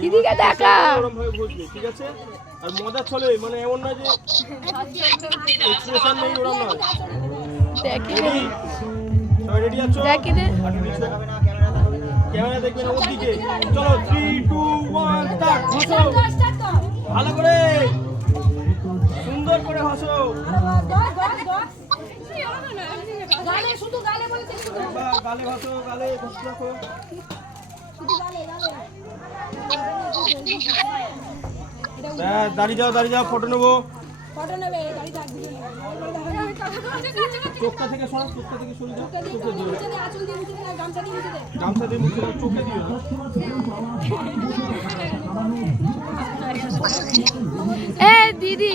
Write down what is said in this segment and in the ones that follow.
দিদিকে দেখা। বসবে ঠিক আছে? আর মজা চলে মানে এমন না যে এক্সপ্রেশন নেই ওরম নয়। দেখি রেডি? সবাই রেডি আছো? দেখি রে ক্যামেরা দেখবেন ওর দিকে। চলো থ্রি টু ওয়ান স্টার্ট হাসো। ভালো করে সুন্দর করে হাসো। বা গালে হাসো গালে হাসো রাখো। ব্যাস, দাঁড়িয়ে যাও দাঁড়িয়ে যাও ফটো নেব। চোখটা থেকে সরো চোখটা থেকে সরে যাও গামছা দিয়ে মুখে দাও, চোখে দিও এ দিদি।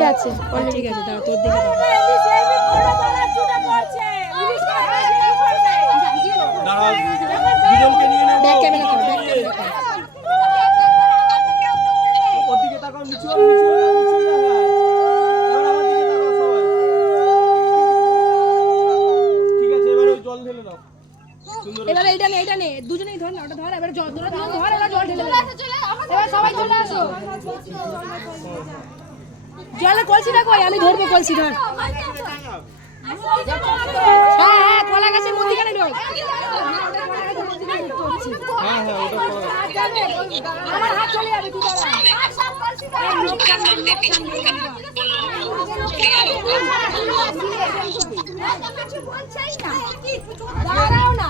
দিকে সবাই। ঠিক আছে এবার ওই জল ঢেলে দাও। সুন্দর এবার এইটা নে এইটা নে। দুজনেই ধর না ওটা ধর এবার জল ধর ধর এবার জল ঢেলে। এবার সবাই চলে আসো। জলে কলসিটা কই আমি ধরবো কলসি, ধর। হ্যাঁ হ্যাঁ কলা গাছের মধ্যিখানে করো আমার দাঁড়াও না।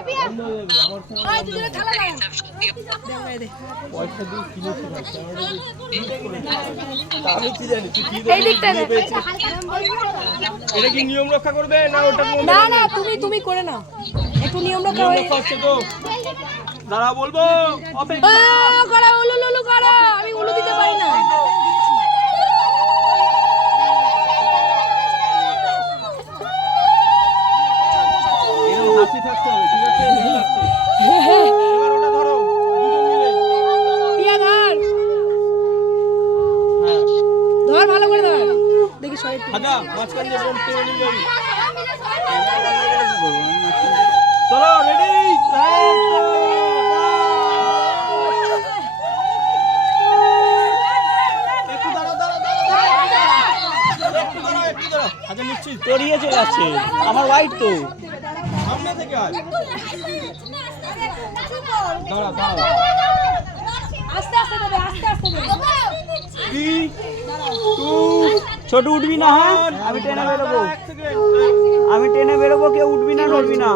না নে। এটা কি নিয়ম রক্ষা করবে না ওটা না না তুমি তুমি করে নাও। একটু নিয়ম রক্ষা হয়ে দাঁড়া বলব? অপেক্ষা। উলু করো। আমি উলু দিতে পারি না। হাসি থাকতে হবে ধরো হ্যাঁ ভালো করে ধর দেখি চলো রেডি আচ্ছা নিশ্চিত তরিয়ে চলে আসছে আমার হোয়াইট তো সামনে থেকে আয় দাঁড়া দাঁড়া আস্তে আস্তে দেবে আস্তে আস্তে দেবে থ্রি টু ছোট উঠবি না হ্যাঁ আমি ট্রেনে বেরোবো আমি ট্রেনে বেরোবো কেউ উঠবি না নড়বি না